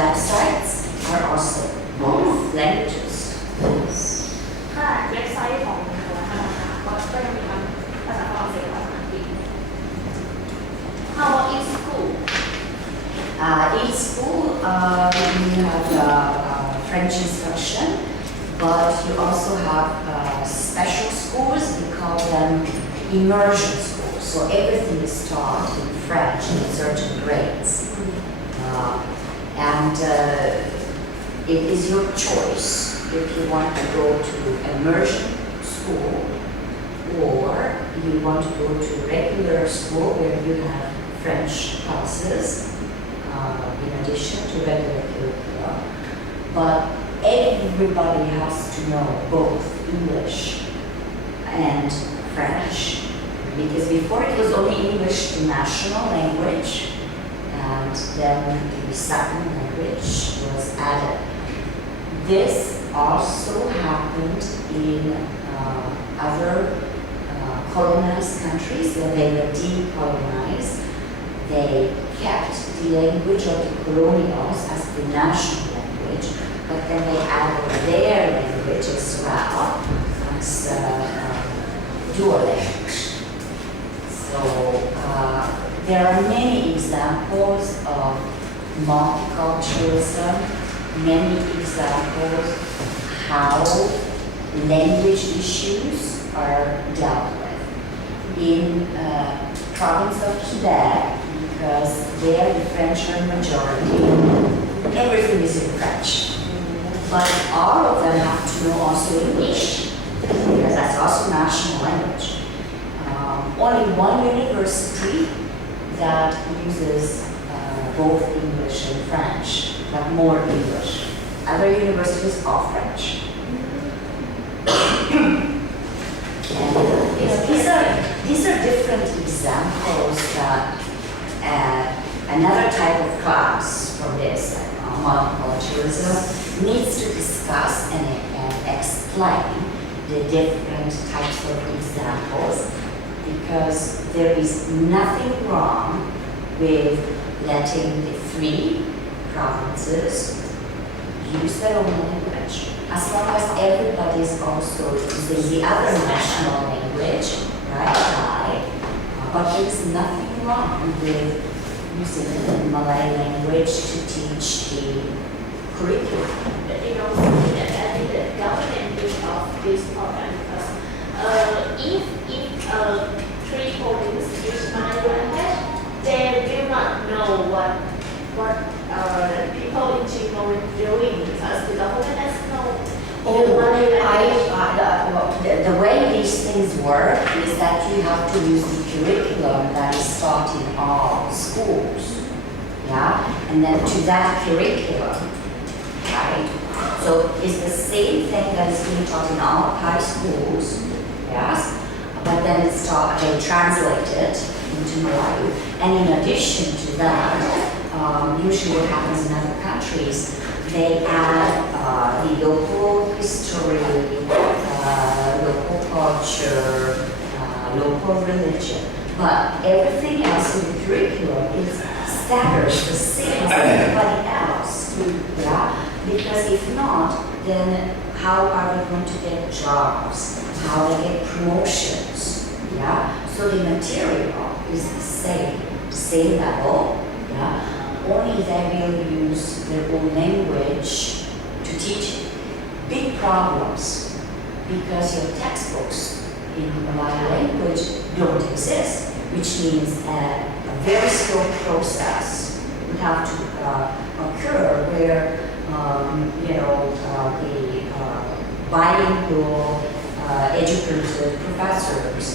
websites are also both languages. ค่ะเว็บไซต์ของธนาคารก็ยังมีทั้งภาษาฝรั่งเศสและภาษาอังกฤษ How about in school? In school, you have French instruction, but you also have special schools. We call them immersion schools. So everything is taught in French in certain grades. And it is your choice if you want to go to immersion school or you want to go to regular school where you have French classes in addition to regular curriculum. But everybody has to know both English and French, because before it was only English, the national language, and then the second language was added. This also happened in other colonized countries when they were decolonized. They kept the language of the colonials as the national language, but then they added their language as well as dual language. So there are many examples of multiculturalism, many examples how language issues are dealt with. In province of Quebec, because there the French are majority, everything is in French. But all of them have to know also English, because that's also national language. Only one university that uses both English and French, but more English. Other universities are French. And these are different examples that another type of class from this, multiculturalism, needs to discuss and explain the different types of examples, because there is nothing wrong with letting the 3 provinces use their own language, as long as everybody is also using the other national language, right? But there is nothing wrong with using the Malay language to teach the curriculum. But you know, something that I think the government is of this program, because if 3 provinces use my language, they will not know what people in Chico are doing, because the government has no. The way these things work is that you have to use the curriculum that is taught in all schools, yeah, and then to that curriculum, right? So it's the same thing that is being taught in all high schools, yes, but then it's taught, they translate it into Malay, and in addition to that, usually what happens in other countries, they add the local history, local culture, local religion, but everything else in the curriculum is staggered the same as everybody else. Yeah? Because if not, then how are they going to get jobs? How they get promotions? Yeah? So the material is the same level. Yeah? Only they will use their own language to teach big problems, because your textbooks in Malay language don't exist, which means a very slow process would have to occur where the bilingual educated professors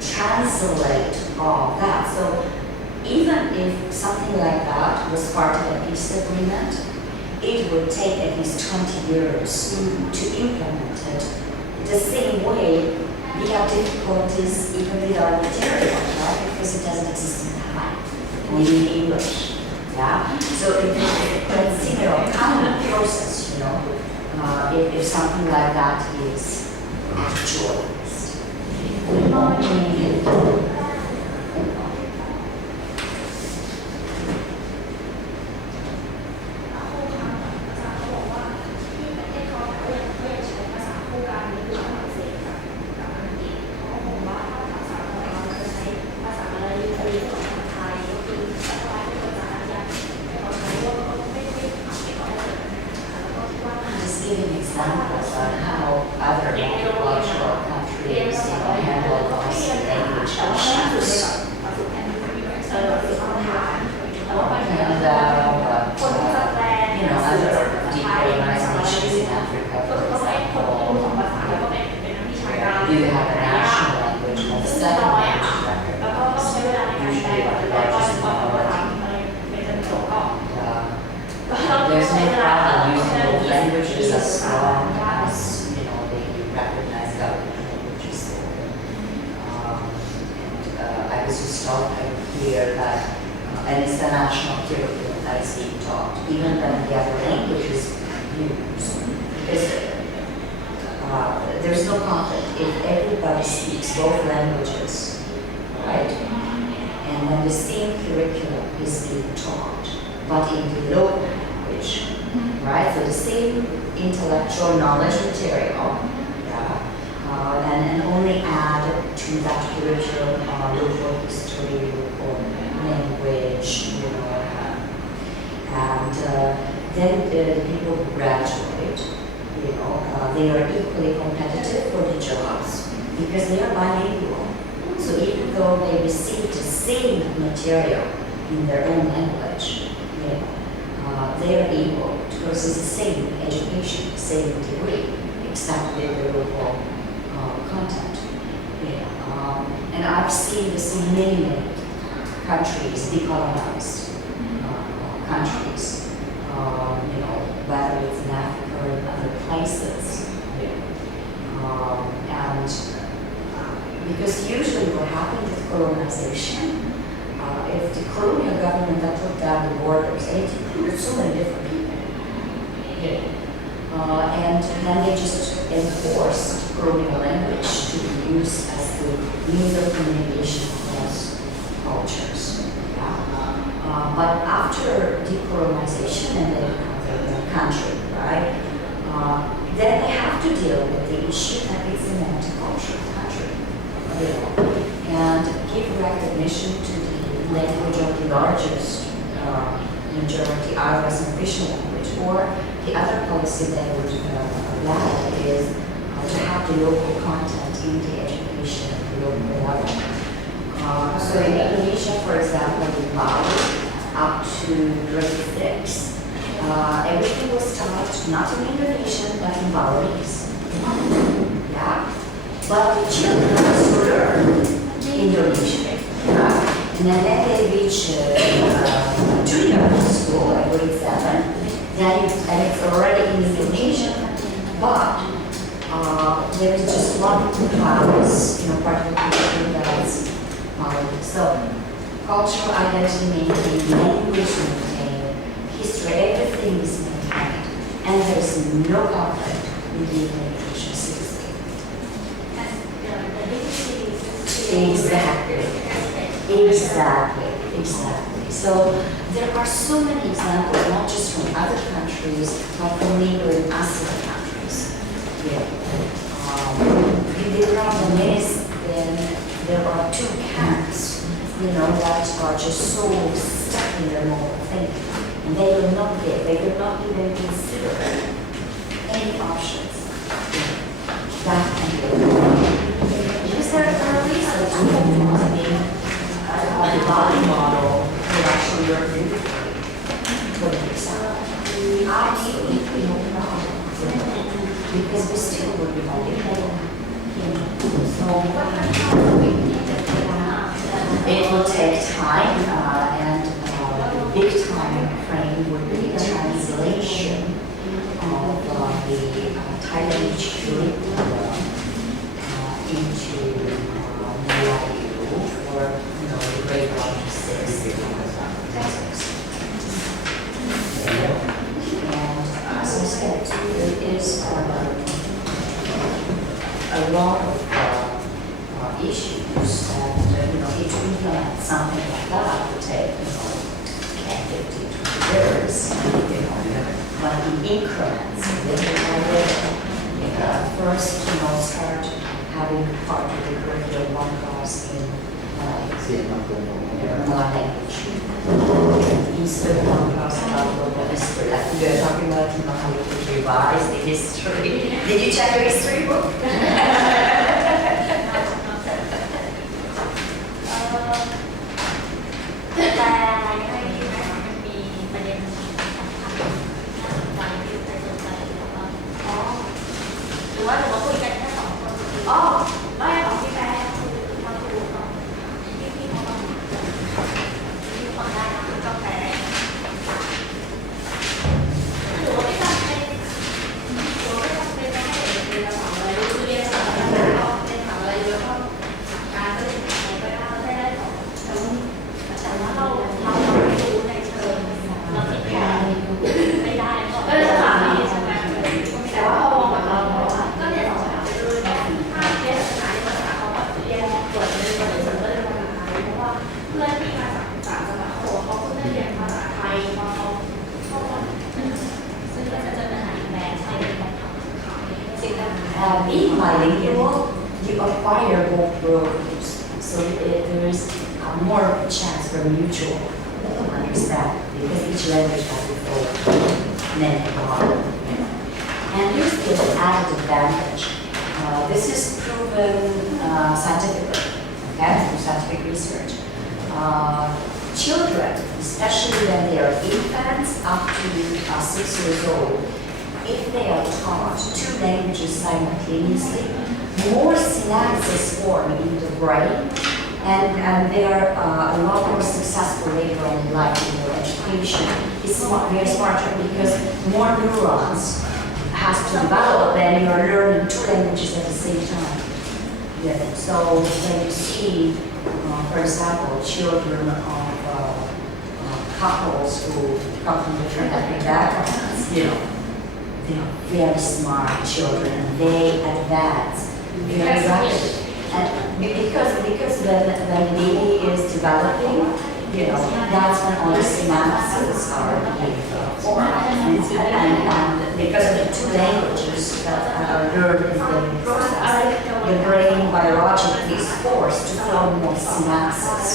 translate all that. So even if something like that was part of a peace agreement, it would take at least 20 years to implement it. The same way, we have difficulties even with our material, right? Because it doesn't exist in Thai, only in English. Yeah? So it's similar kind of process, if something like that is actualized. examples on how other multicultural countries handle loss of language issues. And other decolonized nations in Africa, for example, you have a national language called the second language recognized, usually by the largest minority. There's no problem using both languages as long as they recognize government languages. I was just talking here that, and it's the national curriculum that is being taught, even when the other languages used. Because there's no conflict if everybody speaks both languages, right? And then the same curriculum is being taught, but in the local language, right? So the same intellectual knowledge material, and only add to that curriculum local history, local language, and then the people who graduate, they are equally competitive for the jobs because they are bilingual. So even though they receive the same material in their own language, they are able to process the same education, the same degree, except with the local content. And I've seen this in many countries, decolonized countries, whether it's in Africa or in other places. And because usually what happened with colonization, if the colonial government that took down the borders, and it included so many different people, and then they just enforced colonial language to be used as the means of communication across cultures. But after decolonization and they become their country, right? Then they have to deal with the issue that it's a multicultural country, and give recognition to the language of the largest majority, either as an official language, or the other policy they would allow is to have the local content in the education at the local level. So in Indonesia, for example, in Bali, up to grade 6, everything was taught not in Indonesian but in Balinese. But the children also learn Indonesian. And then they reach junior school at grade 7, and it's already in Indonesian, but there is just one class, particularly that's Balinese. So cultural identity maintained, language maintained, history, everything is maintained, and there's no conflict with the Indonesian citizen. Exactly. So there are so many examples, not just from other countries, but from neighboring ASEAN countries. The problem is then there are two camps, that are just so stuck in their normal thinking, and they will not even consider any options. That can be because there are reasons the body model will actually work beautifully for the example. Absolutely no problem, because we still would be multiple. So it will take time, and the big time frame would be the translation of the Taiwanese curriculum into Malayu for the grade 1 to 6 textbooks. And as I said, there is a lot of issues, and to implement something like that would take 10, 15, 20 years, but in increments, little by little. First, start having part of the curriculum one class in Malay language, instead of one class in about local history. Like we were talking about, you know, how we could revise the history. Did you check your history book? แต่อะไรให้ดีไหมมันมีประเด็นสำคัญน่าสนใจที่ใครสนใจหรือว่าอ๋อหรือว่าคุยกันแค่สองคนอ๋อไม่ของพี่แป๊ะคือมาดูของพี่เขาต้องมีความได้นะคือต้องแปลหรือว่าไม่จำเป็นหรือว่าไม่จำเป็นต้องให้เรียนภาษาอะไรคือเรียนภาษาอะไรก็เรียนภาษาอะไรแล้วก็การก็เรียนอะไรก็ได้ของแต่ว่าเราไม่รู้ในเชิงเราคิดแค่ไม่ได้ก็ภาษาไม่ใช่ไหมแต่ว่าพอมองแบบเราก็เรียนภาษาไปเลยถ้าเรียนภาษาภาษาเขาก็เรียนส่วนหนึ่งส่วนหนึ่งก็เรียนภาษาไทยเพราะว่าเพื่อนที่มาจากต่างจังหวัดเขาบอกเขาเพิ่งได้เรียนภาษาไทยพอเขาซึ่งก็จะเจอปัญหาแบใช่ไหมBeing bilingual, you acquire both worlds, so there is more chance for mutual understanding because each language has its own mental. And here's the added advantage. This is proven scientifically, okay, through scientific research. Children, especially when they are infants up to 6 years old, if they are taught 2 languages simultaneously, more synapses form in the brain, and they are a lot more successful later on in life in their education. It's very smarter because more neurons has to develop when you are learning 2 languages at the same time. Yeah. So when you see, for example, children of couples who come from different ethnic backgrounds, you know, they are very smart children and they advance very rapidly. And because when the baby is developing, you know, that's when all the synapses are being formed. And because of the 2 languages that are learned in the process, the brain biologically is forced to form more synapses.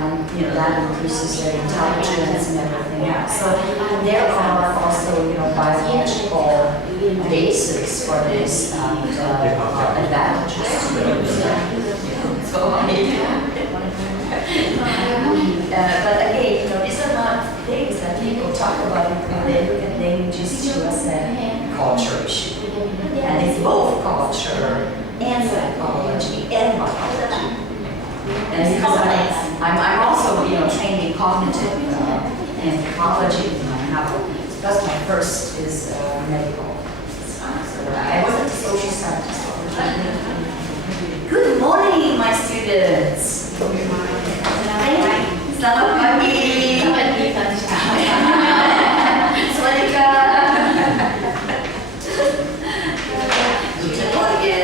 And you know, that increases their intelligence and everything else. So there are also, you know, biological basis for this advantages. So, but again, you know, these are not things that people talk about when they look at languages to us as culture issue. And it's both culture and psychology and biology. And because I'm also, you know, trained in cognitive anthropology. That's my first is medical. So I wasn't a social scientist. Good morning, my students. Selamat pagi. Swadika. Good morning.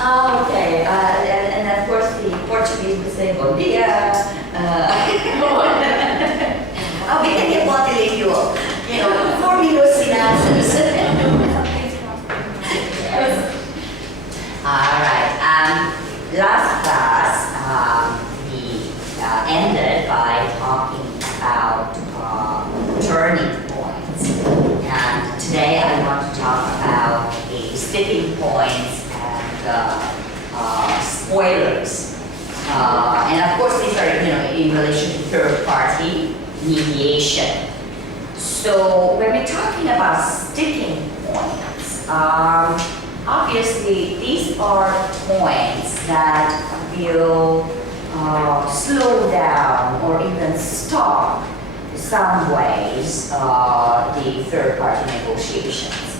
Okay, and of course the Portuguese would say bom dia. We can get multilingual, you know, 4 synapses. Alright, last class we ended by talking about turning points. And today I want to talk about the sticking points and spoilers. And of course these are, you know, in relation to third-party mediation. So when we're talking about sticking points, obviously these are points that will slow down or even stop some ways the third-party negotiations.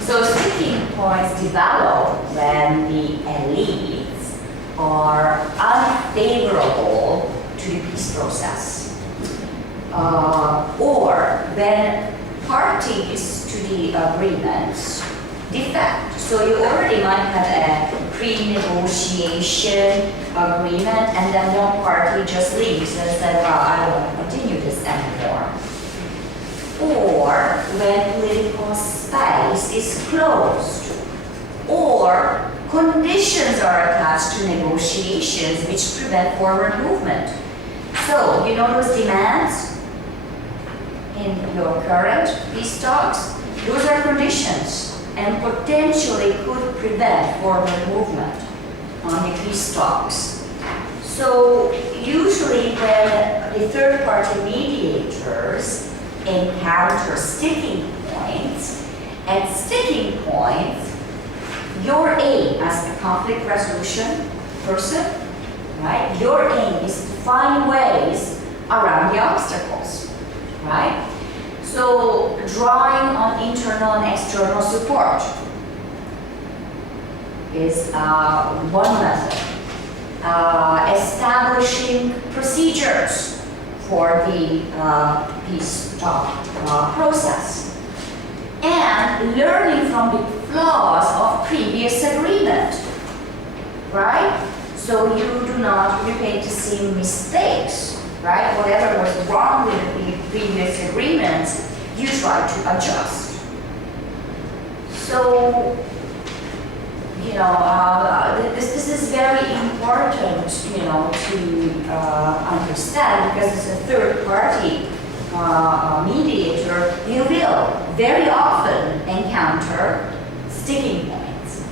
So sticking points develop when the elites are unfavorable to the peace process, or when parties to the agreements defect. So you already might have a pre-negotiation agreement and then one party just leaves and says, well, I don't want to continue this anymore. Or when political space is closed or conditions are attached to negotiations which prevent forward movement. So, you know those demands in your current peace talks? Those are conditions and potentially could prevent forward movement on the peace talks. So, usually when the third-party mediators encounter sticking points, at sticking points, your aim as a conflict resolution person, right? Your aim is to find ways around the obstacles, right? So drawing on internal and external support is one method. Establishing procedures for the peace talk process. And learning from the flaws of previous agreement, right? So you do not repeat the same mistakes, right? Whatever was wrong with the previous agreements, you try to adjust. So, you know, this is very important, you know, to understand, because it's a third party mediator. You will very often encounter sticking points.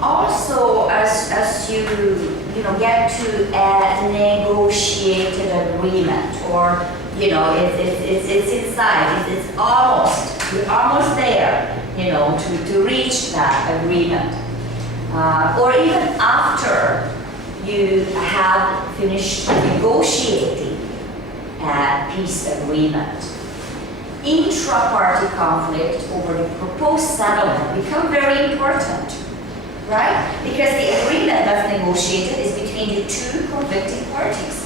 Also, as you get to a negotiated agreement, or you know, it's inside, you're almost there, you know, to reach that agreement, or even after you have finished negotiating a peace agreement. Intra-party conflict over the proposed settlement become very important, right? Because the agreement that's negotiated is between the two conflicting parties.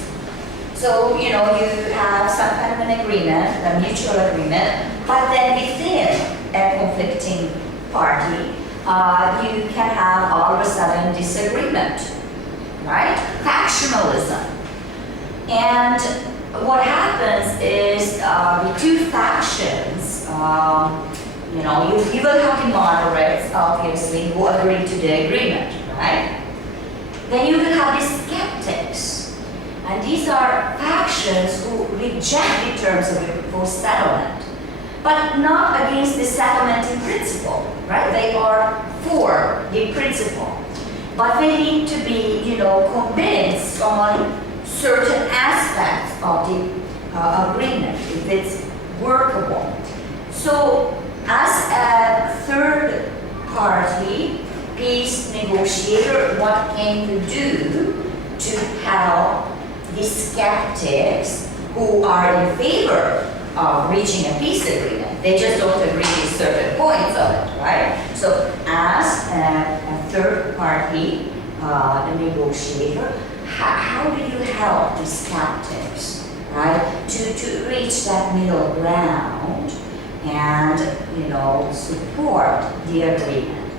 So, you know, you have some kind of an agreement, a mutual agreement, but then within a conflicting party, you can have all of a sudden disagreement, right? Factionalism. And what happens is the two factions, you know, you will have the moderates, obviously, who agree to the agreement, right? Then you will have the skeptics. And these are factions who reject the terms of the proposed settlement, but not against the settlement in principle, right? They are for the principle, but they need to be, you know, convinced on certain aspects of the agreement, if it's workable. So, as a third party peace negotiator, what can you do to help the skeptics who are in favor of reaching a peace agreement? They just don't agree with certain points of it, right? So, as a third party negotiator, how do you help the skeptics, right, to reach that middle ground and, you know, support the agreement?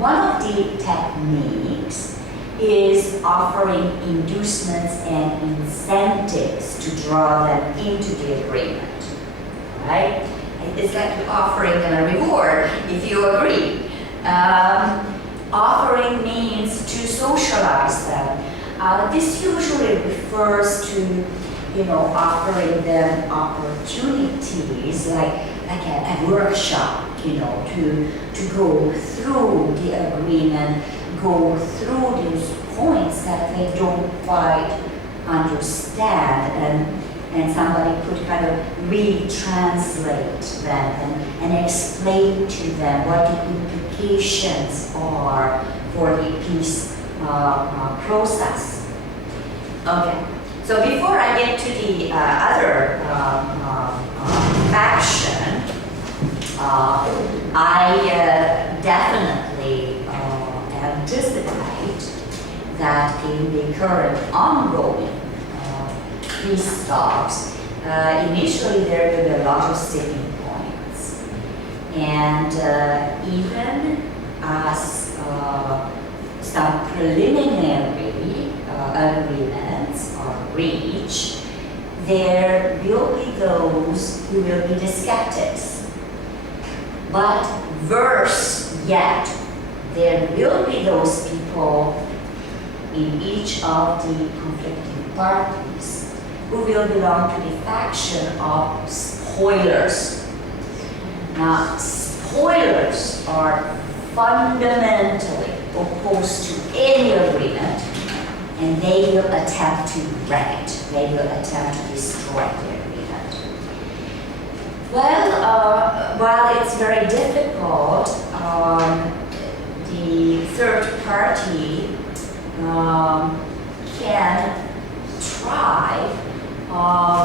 One of the techniques is offering inducements and incentives to draw them into the agreement, right? It's like offering them a reward if you agree. Offering means to socialize them. This usually refers to, you know, offering them opportunities like a workshop, you know, to go through the agreement, go through these points that they don't quite understand, and somebody could kind of retranslate them and explain to them what the implications are for the peace process. Okay, so before I get to the other faction, I definitely anticipate that in the current ongoing peace talks, initially there will be a lot of sticking points, and even as some preliminary agreements are reached, there will be those who will be the skeptics. But verse yet there will be those people in each of the conflicting parties who will belong to the faction of spoilers. Now, spoilers are fundamentally opposed to any agreement, and they will attempt to wreck it. They will attempt to destroy the agreement. Well, while it's very difficult, the third party can try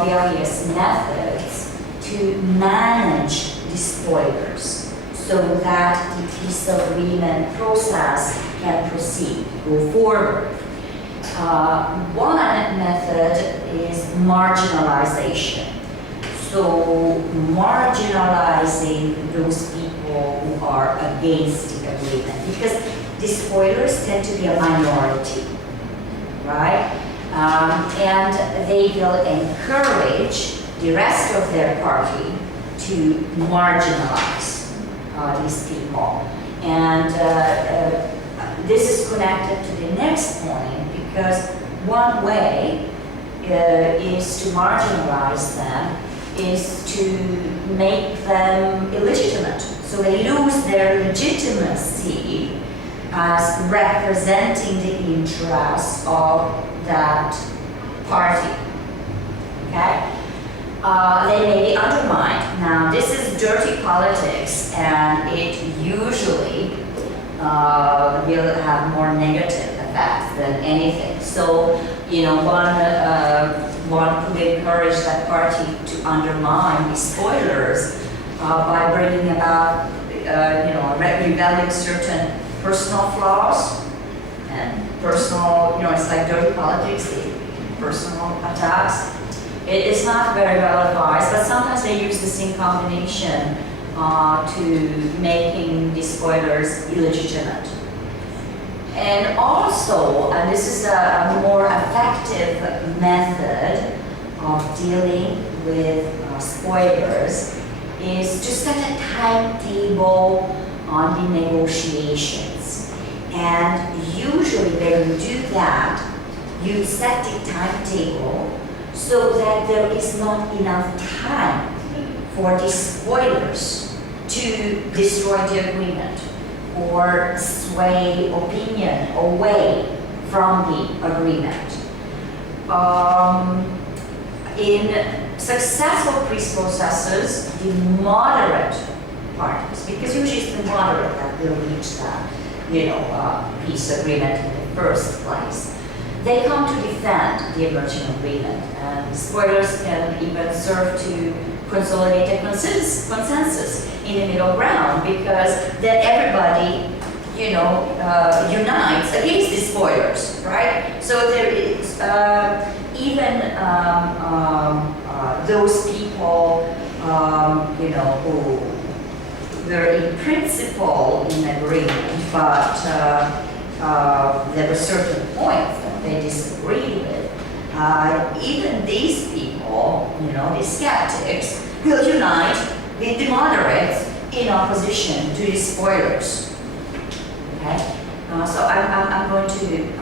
various methods to manage the spoilers so that the peace agreement process can proceed, go forward. One method is marginalization. So marginalizing those people who are against the agreement, because the spoilers tend to be a minority, right? And they will encourage the rest of their party to marginalize these people. And this is connected to the next point, because one way is to marginalize them is to make them illegitimate. So they lose their legitimacy as representing the interests of that party. Okay? They may be undermined. Now, this is dirty politics, and it usually will have more negative effects than anything. So, you know, one could encourage that party to undermine the spoilers by bringing about, revealing certain personal flaws and personal, it's like dirty politics, the personal attacks. It is not very well advised, but sometimes they use this in combination to making the spoilers illegitimate. And also, and this is a more effective method of dealing with spoilers, is to set a timetable on the negotiations. And usually when you do that, you set the timetable so that there is not enough time for the spoilers to destroy the agreement or sway opinion away from the agreement. In successful peace processes, the moderate parties, because usually it's the moderate that will reach that, peace agreement in the first place, they come to defend the emerging agreement, and spoilers can even serve to consolidate a consensus in the middle ground, because then everybody, unites against the spoilers, right? So there is even those people, who were in principle in agreement, but there were certain points that they disagreed with. Even these people, the skeptics, will unite with the moderates in opposition to the spoilers. Okay, so I'm going to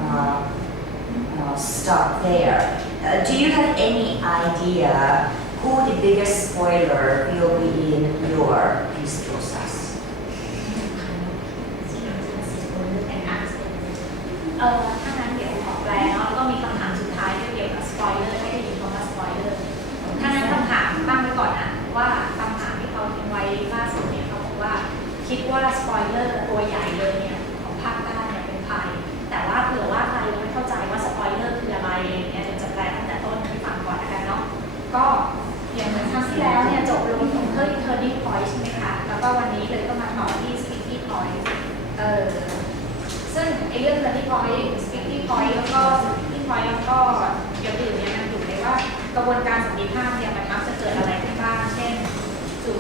stop there. Do you have any idea who the biggest spoiler will be in your peace process? ถ้างั้นเดี๋ยวขอแปลเนาะแล้วก็มีคำถามสุดท้ายเกี่ยวกับสปอยเลอร์ไม่ได้ยินคำว่าสปอยเลอร์ถ้างั้นคำถามตั้งไว้ก่อนนะว่าคำถามที่เขาทิ้งไว้ล่าสุดเนี่ยเขาบอกว่าคิดว่าสปอยเลอร์ตัวใหญ่เลยเนี่ยของภาคใต้เนี่ยเป็นใครแต่ว่าเผื่อว่าใครยังไม่เข้าใจว่าสปอยเลอร์คืออะไรเนี่ยเดี๋ยวจะแปลตั้งแต่ต้นให้ฟังก่อนนะคะเนาะก็อย่างเหมือนครั้งที่แล้วเนี่ยจบลงตรงturning point ใช่ไหมคะแล้วก็วันนี้เลยก็มาต่อที่ speaking point ซึ่งไอ้เรื่อง turning point speaking point แล้วก็ speaking point แล้วก็อย่างอื่นเนี่ยมันอยู่ในว่ากระบวนการสันติภาพเนี่ยมันมักจะเกิดอะไรขึ้นบ้างเช่นจุด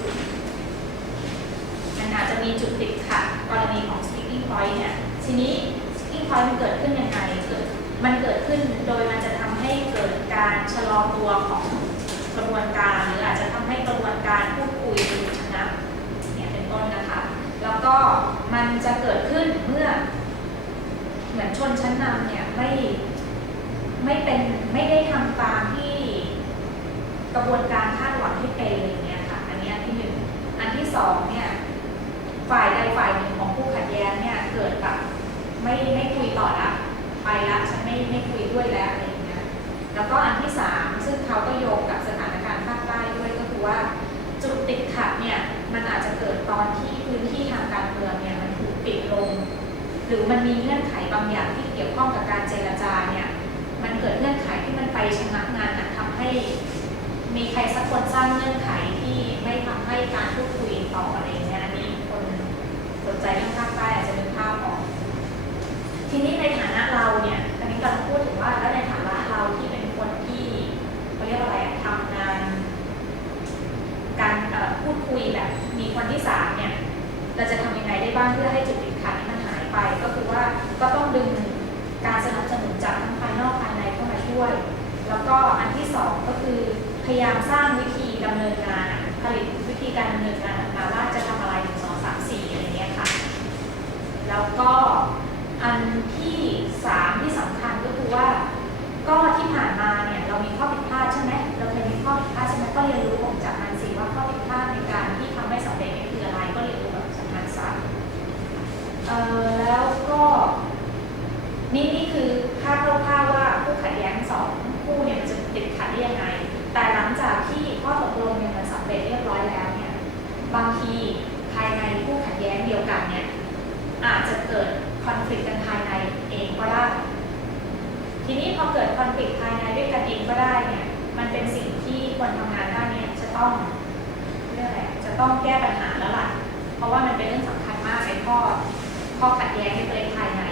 มันอาจจะมีจุดติดขัดกรณีของ speaking point เนี่ยทีนี้ speaking point มันเกิดขึ้นยังไงมันเกิดขึ้นโดยมันจะทำให้เกิดการชะลอตัวของกระบวนการหรืออาจจะทำให้กระบวนการพูดคุยชะงักเนี่ยเป็นต้นนะคะแล้วก็มัน จะเกิดขึ้นเมื่อเหมือนชนชั้นนำเนี่ยไม่ได้ทำตามที่กระบวนการคาดหวังให้เป็นอะไรอย่างเงี้ยค่ะอันนี้อันที่หนึ่งอันที่สองเนี่ยฝ่ายใดฝ่ายหนึ่งของผู้ขัดแย้งเนี่ยเกิดแบบไม่คุยต่อละไปละฉันไม่คุยด้วยแล้วอะไรอย่างเงี้ยแล้วก็อันที่สามซึ่งเขาก็โยงกับสถานการณ์ภาคใต้ด้วยก็คือว่าจุดติดขัดเนี่ยมันอาจจะเกิดตอนที่พื้นที่ทางการเมืองเนี่ยมันถูกปิดลงหรือมันมีเงื่อนไขบางอย่างที่เกี่ยวข้องกับการเจรจาเนี่ยมันเกิดเงื่อนไขที่มันไปชะงักงานทำให้มีใครสักคนสร้างเงื่อนไขที่ไม่ทำให้การพูดคุยต่ออะไรเงี้ยอันนี้คนสนใจเรื่องภาคใต้อาจจะนึกภาพออกทีนี้ในฐานะเราเนี่ยอันนี้กำลังพูดถึงว่าแล้วในฐานะเราที่เป็นคนที่เขาเรียกว่าอะไรทำงานการพูดคุยแบบมีคนที่สามเนี่ยเราจะทำยังไงได้บ้างเพื่อให้จุดติดขัดนี้มันหายไปก็คือว่าก็ต้องดึงการสนับสนุนจากทั้งภายนอกภายในเข้ามาช่วยแล้วก็อันที่สองก็คือพยายามสร้างวิธีดำเนินงานผลิตวิธีการดำเนินงานออกมาว่าจะทำอะไร1 2 3 4อะไรเงี้ยค่ะแล้วก็อันที่สามที่สำคัญก็คือว่าก็ที่ผ่านมาเนี่ยเรามีข้อผิดพลาดใช่ไหมเราเคยมีข้อผิดพลาดใช่ไหมก็เรียนรู้จากมันสิว่าข้อผิดพลาดในการที่ทำไม่สำเร็จนี่คืออะไรก็เรียนรู้แบบสำคัญซะแล้วก็นี่คือภาพคร่าวๆว่าผู้ขัดแย้งสองคู่เนี่ยมันจะติดขัดได้ยังไงแต่หลังจากที่ข้อตกลงเนี่ยมันสำเร็จเรียบร้อยแล้วเนี่ยบางทีภายในผู้ขัดแย้งเดียวกันเนี่ยอาจจะเกิดคอนฟ lict กันภายในเองก็ได้ทีนี้พอเกิดคอนฟ lict ภายในด้วยกันเองก็ได้เนี่ยมันเป็นสิ่งที่คนทำงานด้านนี้จะต้องเรื่องอะไรจะต้องแก้ปัญหาแล้วล่ะเพราะว่ามันเป็นเรื่องสำคัญมากในข้อขัดแย้งเล็กๆภายใน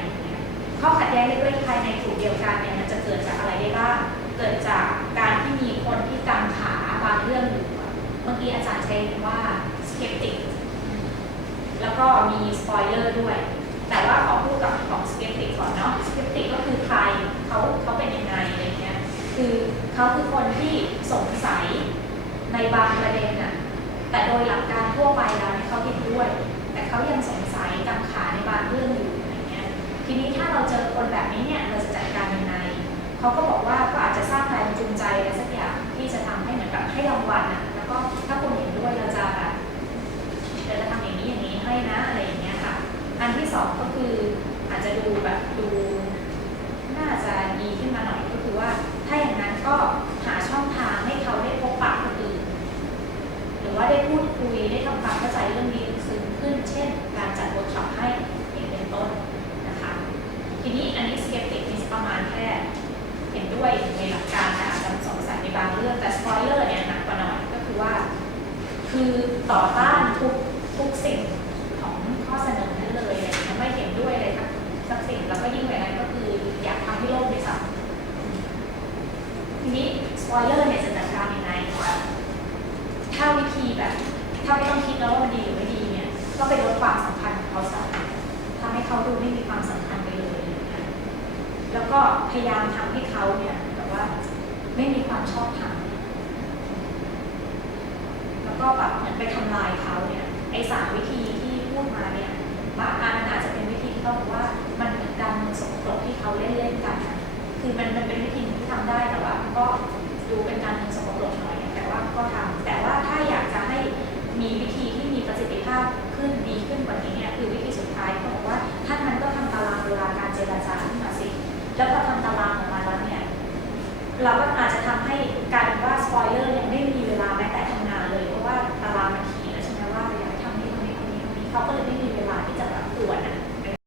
ข้อขัดแย้งเล็กๆภายในกลุ่มเดียวกันเนี่ยมันจะเกิดจากอะไรได้บ้างเกิดจากการที่มีคนที่กังขาบางเรื่องอยู่เมื่อกี้อาจารย์ใช้คำว่า skeptic แล้วก็มี spoiler ด้วยแต่ว่าขอพูดกับของ skeptic ก่อนเนาะ skeptic ก็คือใครเขาเป็นยังไงอะไรเงี้ยคือเขาคือคนที่สงสัยในบางประเด็นน่ะแต่โดยหลักการทั่วไปแล้วเขาเห็นด้วยแต่เขายังสงสัยกังขาในบางเรื่องอยู่อะไรเงี้ยทีนี้ถ้าเราเจอคนแบบนี้เนี่ยเราจะจัดการยังไงเขาก็บอกว่าก็อาจจะสร้างแรงจูงใจอะไรสักอย่างที่จะทำให้เหมือนกับให้รางวัลน่ะแล้วก็ถ้าคุณเห็นด้วยเราจะแบบเราจะทำอย่างนี้ให้นะอะไรอย่างเงี้ยค่ะอันที่สองก็คืออาจจะดูน่าจะดีขึ้นมาหน่อยก็คือว่าถ้าอย่างนั้นก็หาช่องทางให้เขาได้พบปะคนอื่นหรือว่าได้พูดคุยได้ทำความเข้าใจเรื่องนี้ซึ้งขึ้นเช่นการจัดเวิร์กช็อปให้อย่างเป็นต้นนะคะทีนี้อันนี้ skeptic มีประมาณแค่เห็นด้วยในหลักการแต่อาจจะสงสัยในบางเรื่องแต่ spoiler เนี่ยหนักกว่าหน่อยก็คือว่าคือต่อต้านทุกสิ่งของข้อเสนอนั้นเลยไม่เห็นด้วยเลยสักสิ่งแล้วก็ยิ่งกว่านั้นก็คืออยากทำให้โลกได้สัมทีนี้ spoiler เนี่ยจะจัดการยังไงถ้าวิธีแบบถ้าไม่ต้องคิดแล้วว่ามันดีหรือไม่ดีเนี่ยก็ไปลดความสำคัญของเขาซะทำให้เขาดูไม่มีความสำคัญไปเลยแล้วก็พยายามทำให้เขาเนี่ยแบบว่าไม่มีความชอบธรรมแล้วก็แบบเหมือนไปทำลายเขาเนี่ยไอ้3 วิธีที่พูดมาเนี่ยบางอันมันอาจจะเป็นวิธีที่เขาบอกว่ามันเหมือนการเมืองสกปรกที่เขาเล่นกันคือมันเป็นวิธีที่ทำได้แต่ว่าก็ดูเป็นการเมืองสกปรกหน่อยแต่ว่าก็ทำแต่ว่าถ้าอยากจะให้มีวิธีที่มีประสิทธิภาพขึ้นดีขึ้นกว่านี้เนี่ยคือวิธีสุดท้ายเขาบอกว่าถ้ามันก็ทำตารางเวลาการเจรจาขึ้นมาสิแล้วพอทำตารางออกมาแล้วเนี่ยเราก็อาจจะทำให้